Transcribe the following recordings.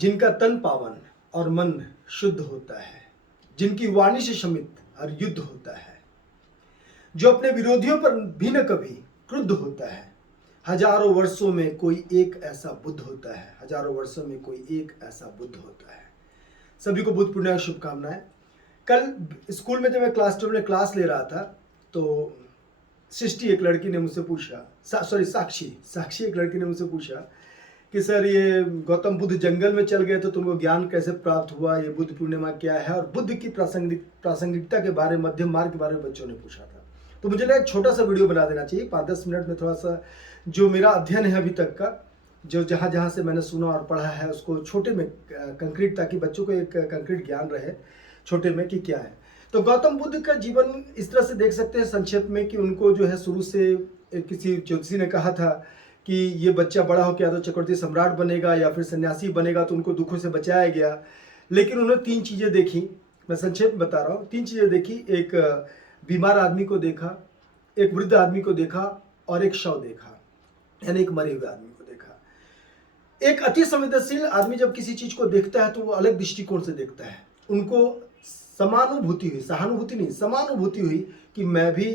जिनका तन पावन और मन शुद्ध होता है, जिनकी वाणी से शमित और युद्ध होता है, जो अपने विरोधियों पर भी न कभी क्रुद्ध होता है। हजारों वर्षों में कोई एक ऐसा बुद्ध होता है, हजारों वर्षों में कोई एक ऐसा बुद्ध होता है। सभी को बुद्ध पूर्णिमा की शुभकामनाएं। कल स्कूल में जब मैं क्लास 12 में क्लास ले रहा था तो सृष्टि एक लड़की ने मुझसे पूछा, साक्षी एक लड़की ने मुझसे पूछा कि सर ये गौतम बुद्ध जंगल में चल गए तो तुमको ज्ञान कैसे प्राप्त हुआ, ये बुद्ध पूर्णिमा क्या है, और बुद्ध की प्रासंगिकता के बारे में, मध्यम मार्ग के बारे में बच्चों ने पूछा था। तो मुझे लगा एक छोटा सा वीडियो बना देना चाहिए, 5-10 मिनट में थोड़ा सा जो मेरा अध्ययन है अभी तक का, जो जहाँ जहाँ से मैंने सुना और पढ़ा है उसको छोटे में कंक्रीट, ताकि बच्चों को एक कंक्रीट ज्ञान रहे छोटे में कि क्या है। तो गौतम बुद्ध का जीवन इस तरह से देख सकते हैं संक्षेप में कि उनको जो है शुरू से किसी ज्योतिषी ने कहा था कि ये बच्चा बड़ा हो गया तो चक्रवर्ती सम्राट बनेगा या फिर सन्यासी बनेगा, तो उनको दुखों से बचाया गया। लेकिन उन्होंने 3 चीज़ें देखी, मैं संक्षेप में बता रहा हूँ। 3 चीज़ें देखी, एक बीमार आदमी को देखा, एक वृद्ध आदमी को देखा और एक शव देखा, यानी एक मरे हुए आदमी को देखा। एक अति संवेदनशील आदमी जब किसी चीज़ को देखता है तो वो अलग दृष्टिकोण से देखता है। उनको समानुभूति हुई, सहानुभूति नहीं, समानुभूति हुई कि मैं भी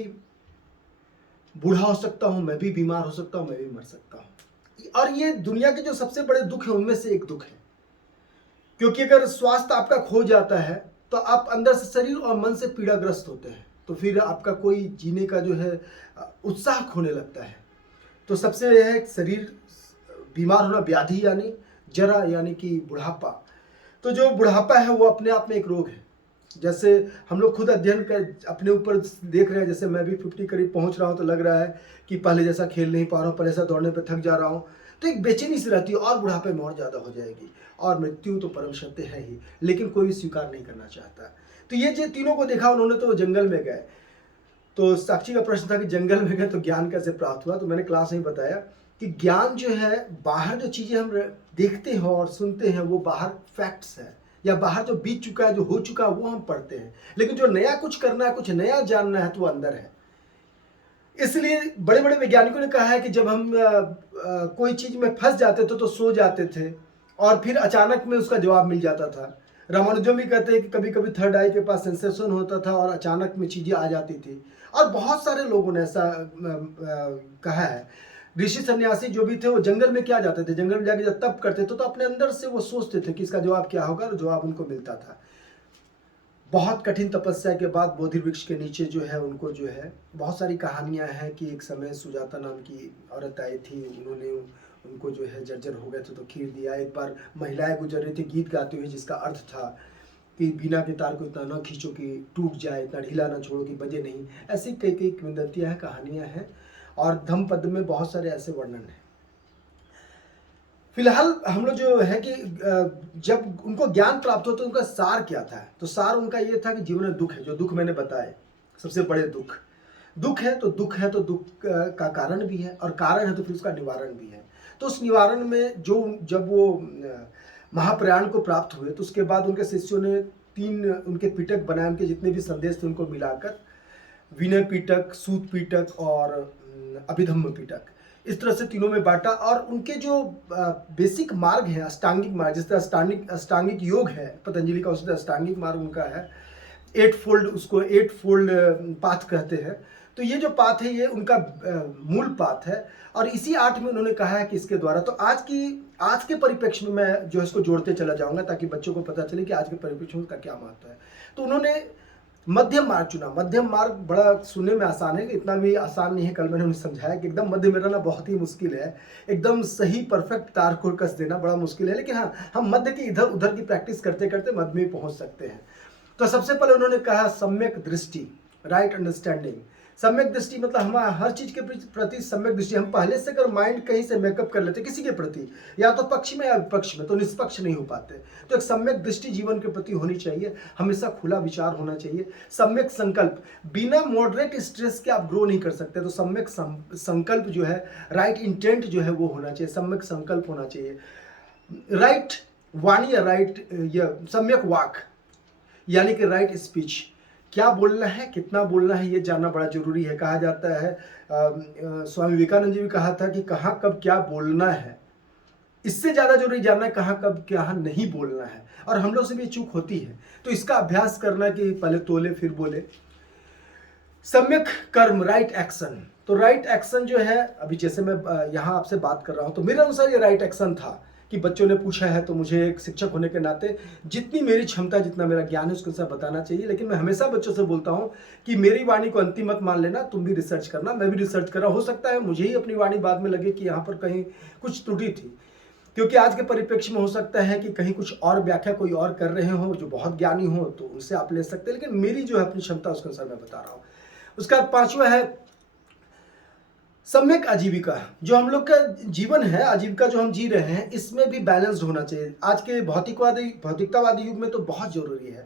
बूढ़ा हो सकता हूं, मैं भी बीमार हो सकता हूं, मैं भी मर सकता हूं। और ये दुनिया के जो सबसे बड़े दुख है उनमें से एक दुख है, क्योंकि अगर स्वास्थ्य आपका खो जाता है तो आप अंदर से शरीर और मन से पीड़ाग्रस्त होते हैं, तो फिर आपका कोई जीने का जो है उत्साह खोने लगता है। तो सबसे यह है शरीर बीमार होना, व्याधि यानी जरा यानी कि बुढ़ापा। तो जो बुढ़ापा है वो अपने आप में एक रोग है। जैसे हम लोग खुद अध्ययन कर अपने ऊपर देख रहे हैं, जैसे मैं भी 50 करीब पहुंच रहा हूं तो लग रहा है कि पहले जैसा खेल नहीं पा रहा हूं, पहले जैसा दौड़ने पे थक जा रहा हूं, तो एक बेचैनी सी रहती है और बुढ़ापे में और ज़्यादा हो जाएगी। और मृत्यु तो परम सत्य है ही, लेकिन कोई भी स्वीकार नहीं करना चाहता। तो ये जो तीनों को देखा उन्होंने, तो जंगल में गए। तो साक्षी का प्रश्न था कि जंगल में गए तो ज्ञान कैसे प्राप्त हुआ। तो मैंने क्लास में बताया कि ज्ञान जो है, बाहर जो चीज़ें हम देखते हैं और सुनते हैं वो बाहर फैक्ट्स है, या बाहर जो बीत चुका है, जो हो चुका है वो हम पढ़ते हैं। लेकिन जो नया कुछ करना है, कुछ नया जानना है, तो वो अंदर है। इसलिए बड़े बड़े वैज्ञानिकों ने कहा है कि जब हम कोई चीज़ में फंस जाते थे तो सो जाते थे और फिर अचानक में उसका जवाब मिल जाता था। रामानुजम भी कहते हैं कि कभी कभी थर्ड आई के पास सेंसेशन होता था और अचानक में चीज़ें आ जाती थी। और बहुत सारे लोगों ने ऐसा कहा है। ऋषि सन्यासी जो भी थे वो जंगल में क्या जाते थे, जंगल में जाके जब तप करते थे तो अपने अंदर से वो सोचते थे कि इसका जवाब क्या होगा, और जवाब उनको मिलता था। बहुत कठिन तपस्या के बाद बोधि वृक्ष के नीचे जो है उनको जो है बहुत सारी कहानियां हैं कि एक समय सुजाता नाम की औरत आई थी, उन्होंने उनको जो है जर्जर हो गए थे तो खीर दिया। एक बार महिलाएं गुजर रही थी गीत गाते हुए, जिसका अर्थ था कि बीना के तार को इतना न खींचो कि टूट जाए, इतना ढीला न छोड़ो कि बजे नहीं। ऐसी कई कई किंवदंतियां हैं, कहानियां हैं, और धम्मपद में बहुत सारे ऐसे वर्णन हैं। फिलहाल हम लोग जो है कि जब उनको ज्ञान प्राप्त हो तो उनका सार क्या था, तो सार उनका ये था कि जीवन में दुख है, जो दुख मैंने बताए सबसे बड़े दुख है, तो दुख है तो दुख का कारण भी है, और कारण है तो फिर उसका निवारण भी है। तो उस निवारण में जो जब वो महाप्रयाण को प्राप्त हुए तो उसके बाद उनके शिष्यों ने 3 उनके पिटक बनाए, उनके जितने भी संदेश थे उनको मिलाकर विनय पिटक, सूत पिटक और अभिधम्म पिटक, इस तरह से तीनों में बांटा। और उनके जो बेसिक मार्ग है, अष्टांगिक मार्ग, जिस तरह अष्टांगिक योग है पतंजलि का, उसी तरह अष्टांगिक मार्ग उनका है। 8 फोल्ड, उसको 8 फोल्ड पाथ कहते हैं। तो ये जो पाथ है ये उनका मूल पाथ है, और इसी 8 में उन्होंने कहा है कि इसके द्वारा, तो आज के परिप्रेक्ष्य में मैं जो इसको जोड़ते चला जाऊंगा ताकि बच्चों को पता चले कि आज के परिप्रेक्ष्य में का क्या महत्व है। तो उन्होंने मध्यम मार्ग चुना। मध्यम मार्ग बड़ा सुनने में आसान है, इतना भी आसान नहीं है। कल मैंने उन्हें समझाया कि एकदम मध्य में रहना बहुत ही मुश्किल है, एकदम सही परफेक्ट तार को कस देना बड़ा मुश्किल है, लेकिन हाँ, हम मध्य की इधर उधर की प्रैक्टिस करते करते मध्य में पहुंच सकते हैं। तो सबसे पहले उन्होंने कहा सम्यक दृष्टि, राइट अंडरस्टैंडिंग। सम्यक दृष्टि मतलब हम हर चीज के प्रति सम्यक दृष्टि, हम पहले से अगर माइंड कहीं से मेकअप कर लेते किसी के प्रति, या तो पक्ष में या विपक्ष में, तो निष्पक्ष नहीं हो पाते। तो एक सम्यक दृष्टि जीवन के प्रति होनी चाहिए, हमेशा खुला विचार होना चाहिए। सम्यक संकल्प, बिना मॉडरेट स्ट्रेस के आप ग्रो नहीं कर सकते, तो सम्यक संकल्प जो है, राइट इंटेंट जो है वो होना चाहिए, सम्यक संकल्प होना चाहिए। राइट वाणी या राइट या सम्यक वाक, यानी कि राइट स्पीच, क्या बोलना है, कितना बोलना है, ये जानना बड़ा जरूरी है। कहा जाता है स्वामी विवेकानंद जी भी कहा था कि कहाँ कब क्या बोलना है, इससे ज़्यादा जरूरी जानना है कहाँ कब क्या नहीं बोलना है, और हम लोग से भी चूक होती है। तो इसका अभ्यास करना कि पहले तोले फिर बोले। सम्यक कर्म, राइट एक्शन। तो राइट एक्शन जो है, अभी जैसे मैं यहाँ आपसे बात कर रहा हूँ तो मेरे अनुसार ये राइट एक्शन था कि बच्चों ने पूछा है तो मुझे एक शिक्षक होने के नाते जितनी मेरी क्षमता, जितना मेरा ज्ञान है उसके अनुसार बताना चाहिए। लेकिन मैं हमेशा बच्चों से बोलता हूँ कि मेरी वाणी को अंतिम मत मान लेना, तुम भी रिसर्च करना, मैं भी रिसर्च कर रहा हूँ। हो सकता है मुझे ही अपनी वाणी बाद में लगे कि यहाँ पर कहीं कुछ त्रुटि थी, क्योंकि आज के परिप्रेक्ष्य में हो सकता है कि कहीं कुछ और व्याख्या कोई और कर रहे हो जो बहुत ज्ञानी हो, तो उनसे आप ले सकते हैं। लेकिन मेरी जो है अपनी क्षमता उसके अनुसार मैं बता रहा हूँ। उसका पांचवा है सम्यक आजीविका। जो हम लोग का जीवन है, आजीविका जो हम जी रहे हैं, इसमें भी बैलेंस्ड होना चाहिए। आज के भौतिकतावादी युग में तो बहुत जरूरी है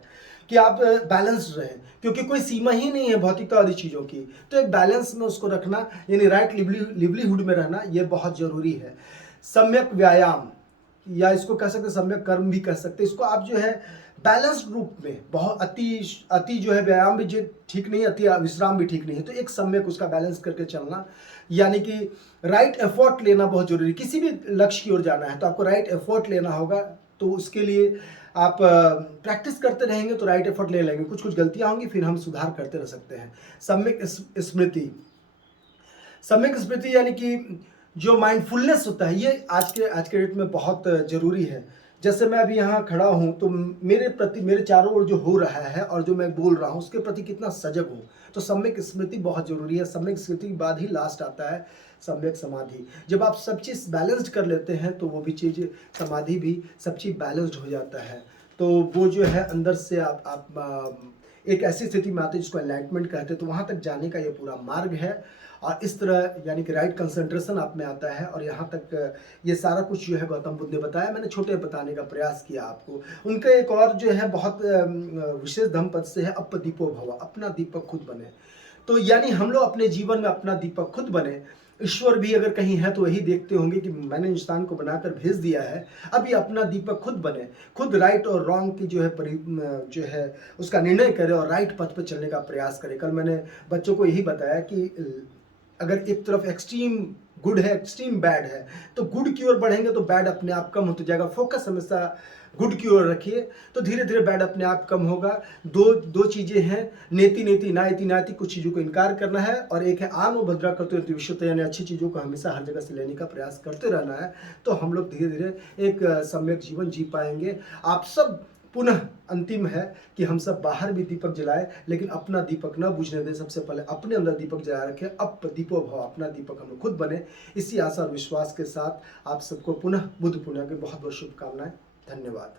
कि आप बैलेंस्ड रहें, क्योंकि कोई सीमा ही नहीं है भौतिकतावादी चीज़ों की। तो एक बैलेंस में उसको रखना, यानी राइट लिवलीहुड में रहना, ये बहुत जरूरी है। सम्यक व्यायाम, या इसको कह सकते हैं सम्यक कर्म भी कह सकते हैं। इसको आप जो है बैलेंस्ड रूप में, बहुत अति जो है व्यायाम भी जो ठीक नहीं है, अति विश्राम भी ठीक नहीं है, तो एक सम्यक उसका बैलेंस करके चलना, यानी कि राइट एफर्ट लेना बहुत जरूरी है। किसी भी लक्ष्य की ओर जाना है तो आपको राइट एफर्ट लेना होगा। तो उसके लिए आप प्रैक्टिस करते रहेंगे तो राइट एफर्ट ले लेंगे। कुछ कुछ गलतियां होंगी, फिर हम सुधार करते रह सकते हैं। सम्यक स्मृति, सम्यक स्मृति यानी कि जो माइंडफुलनेस होता है, ये आज के डेट में बहुत जरूरी है। जैसे मैं अभी यहाँ खड़ा हूँ तो मेरे प्रति, मेरे चारों ओर जो हो रहा है और जो मैं बोल रहा हूँ उसके प्रति कितना सजग हूँ। तो सम्यक स्मृति बहुत जरूरी है। सम्यक स्मृति के बाद ही लास्ट आता है सम्यक समाधि। जब आप सब चीज़ बैलेंस्ड कर लेते हैं तो वो भी चीज़, समाधि भी, सब चीज़ बैलेंस्ड हो जाता है। तो वो जो है अंदर से आप एक ऐसी स्थिति में आते हैं जिसको एनलाइटमेंट कहते हैं। तो वहाँ तक जाने का ये पूरा मार्ग है। और इस तरह यानी कि राइट कंसंट्रेशन आप में आता है। और यहाँ तक ये सारा कुछ जो है गौतम बुद्ध ने बताया, मैंने छोटे बताने का प्रयास किया आपको। उनका एक और जो है बहुत विशेष धम्मपद से है, अप दीपो भव, अपना दीपक खुद बने। तो यानी हम लोग अपने जीवन में अपना दीपक खुद बने। ईश्वर भी अगर कहीं है तो वही देखते होंगे कि मैंने इंसान को बनाकर भेज दिया है, अब ये अपना दीपक खुद बने, खुद राइट और रॉन्ग की जो है उसका निर्णय करे और राइट पथ पर चलने का प्रयास करे। कल मैंने बच्चों को यही बताया कि अगर एक तरफ एक्सट्रीम गुड है, एक्सट्रीम बैड है, तो गुड की ओर बढ़ेंगे तो बैड अपने आप कम होता जाएगा। फोकस हमेशा गुड की ओर रखिए तो धीरे धीरे बैड अपने आप कम होगा। दो चीज़ें हैं, नेति नेति नायति नायति, कुछ चीज़ों को इनकार करना है, और एक है आन व भद्रा करते विश्वत, यानी अच्छी चीज़ों को हमेशा हर जगह से लेने का प्रयास करते रहना है। तो हम लोग धीरे धीरे एक सम्यक जीवन जी पाएंगे। आप सब पुनः अंतिम है कि हम सब बाहर भी दीपक जलाए, लेकिन अपना दीपक न बुझने दें। सबसे पहले अपने अंदर दीपक जला रखें, अप दीपो भव, अपना दीपक हम लोग खुद बने। इसी आशा और विश्वास के साथ आप सबको पुनः बुद्ध पूर्णिमा की बहुत बहुत शुभकामनाएं। धन्यवाद।